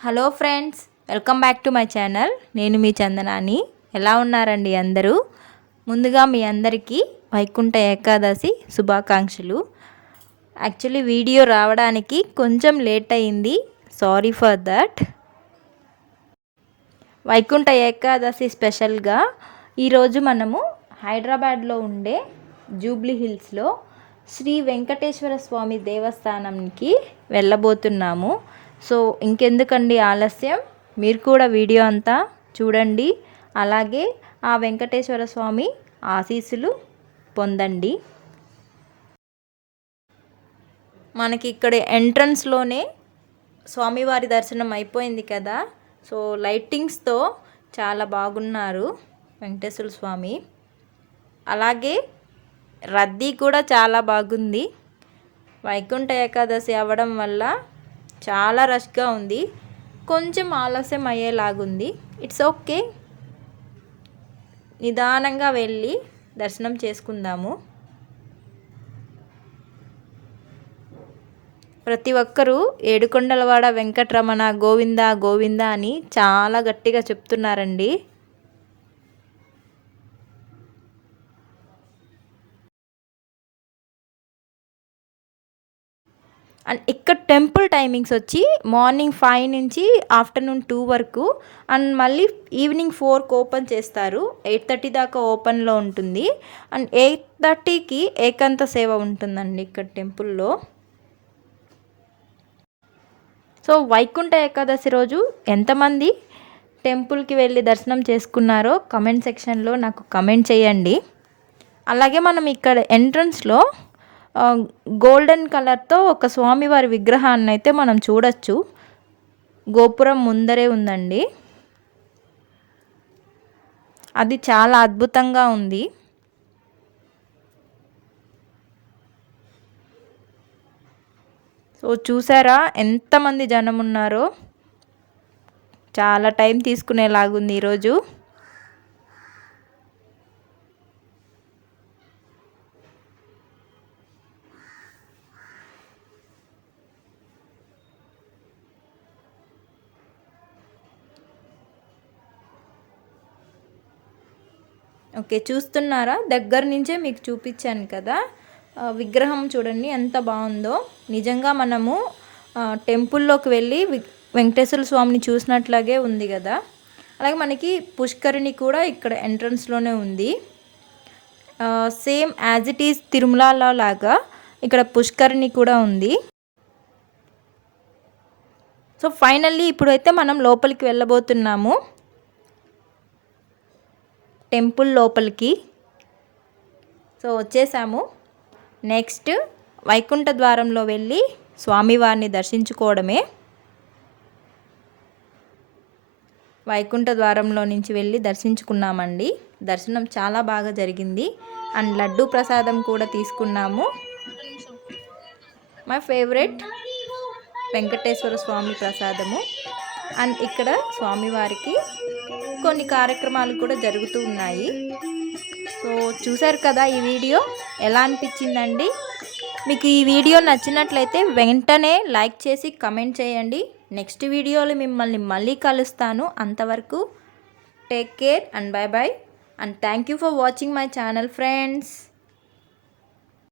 Hello friends, welcome back to my channel. నేను మీ చందనాని. ఎలా ఉన్నారండి అందరూ? ముందుగా మీ అందరికీ వైకుంఠ ఏకాదశి శుభాకాంక్షలు. యాక్చువల్లీ వీడియో రావడానికి కొంచెం లేట్ అయింది, sorry for that. Vaikuntha Ekadashi స్పెషల్గా ఈరోజు మనము హైదరాబాద్లో ఉండే జూబ్లీ హిల్స్లో శ్రీ వెంకటేశ్వర స్వామి దేవస్థానంకి వెళ్ళబోతున్నాము. సో ఇంకెందుకండి ఆలస్యం, మీరు కూడా వీడియో అంతా చూడండి. అలాగే ఆ వెంకటేశ్వర స్వామి ఆశీస్సులు పొందండి. మనకి ఇక్కడ ఎంట్రన్స్లోనే స్వామివారి దర్శనం అయిపోయింది కదా. సో లైటింగ్స్తో చాలా బాగున్నారు వెంకటేశ్వర స్వామి. అలాగే రద్దీ కూడా చాలా బాగుంది. వైకుంఠ ఏకాదశి అవ్వడం వల్ల చాలా రష్గా ఉంది. కొంచెం ఆలస్యం అయ్యేలాగుంది. ఇట్స్ ఓకే, నిదానంగా వెళ్ళి దర్శనం చేసుకుందాము. ప్రతి ఒక్కరూ ఏడుకొండలవాడ వెంకటరమణ గోవింద గోవింద అని చాలా గట్టిగా చెప్తున్నారండి. అండ్ ఇక్కడ టెంపుల్ టైమింగ్స్ వచ్చి మార్నింగ్ 5 నుంచి ఆఫ్టర్నూన్ 2 వరకు, అండ్ మళ్ళీ ఈవినింగ్ 4కి ఓపెన్ చేస్తారు. 8:30 దాకా ఓపెన్లో ఉంటుంది. అండ్ 8:30కి ఏకాంత సేవ ఉంటుందండి ఇక్కడ టెంపుల్లో. సో వైకుంఠ ఏకాదశి రోజు ఎంతమంది టెంపుల్కి వెళ్ళి దర్శనం చేసుకున్నారో కమెంట్ సెక్షన్లో నాకు కమెంట్ చేయండి. అలాగే మనం ఇక్కడ ఎంట్రన్స్లో గోల్డెన్ కలర్తో ఒక స్వామివారి విగ్రహాన్ని అయితే మనం చూడొచ్చు. గోపురం ముందరే ఉందండి. అది చాలా అద్భుతంగా ఉంది. సో చూసారా ఎంతమంది జనం ఉన్నారో. చాలా టైం తీసుకునేలాగుంది ఈరోజు. ఓకే, చూస్తున్నారా? దగ్గర నుంచే మీకు చూపించాను కదా. విగ్రహం చూడండి ఎంత బాగుందో. నిజంగా మనము టెంపుల్లోకి వెళ్ళి వెంకటేశ్వర స్వామిని చూసినట్లాగే ఉంది కదా. అలాగే మనకి పుష్కరిణి కూడా ఇక్కడ ఎంట్రన్స్లోనే ఉంది. సేమ్ యాజ్ ఇట్ ఈజ్ తిరుమలలో లాగా ఇక్కడ పుష్కరిణి కూడా ఉంది. సో ఫైనల్లీ ఇప్పుడైతే మనం లోపలికి వెళ్ళబోతున్నాము, టెంపుల్ లోపలికి. సో వచ్చేసాము. నెక్స్ట్ వైకుంఠ ద్వారంలో వెళ్ళి స్వామివారిని దర్శించుకోవడమే. వైకుంఠ ద్వారంలో నుంచి వెళ్ళి దర్శించుకున్నామండి. దర్శనం చాలా బాగా జరిగింది. అండ్ లడ్డు ప్రసాదం కూడా తీసుకున్నాము. మై ఫేవరెట్ వెంకటేశ్వర స్వామి ప్రసాదము. అండ్ ఇక్కడ స్వామివారికి కొన్ని కార్యక్రమాలు కూడా జరుగుతూ ఉన్నాయి. సో చూసారు కదా, ఈ వీడియో ఎలా అనిపించిందండి? మీకు ఈ వీడియో నచ్చినట్లయితే వెంటనే లైక్ చేసి కమెంట్ చేయండి. నెక్స్ట్ వీడియోలో మిమ్మల్ని మళ్ళీ కలుస్తాను. అంతవరకు take care and by by. And thank you for watching my channel friends.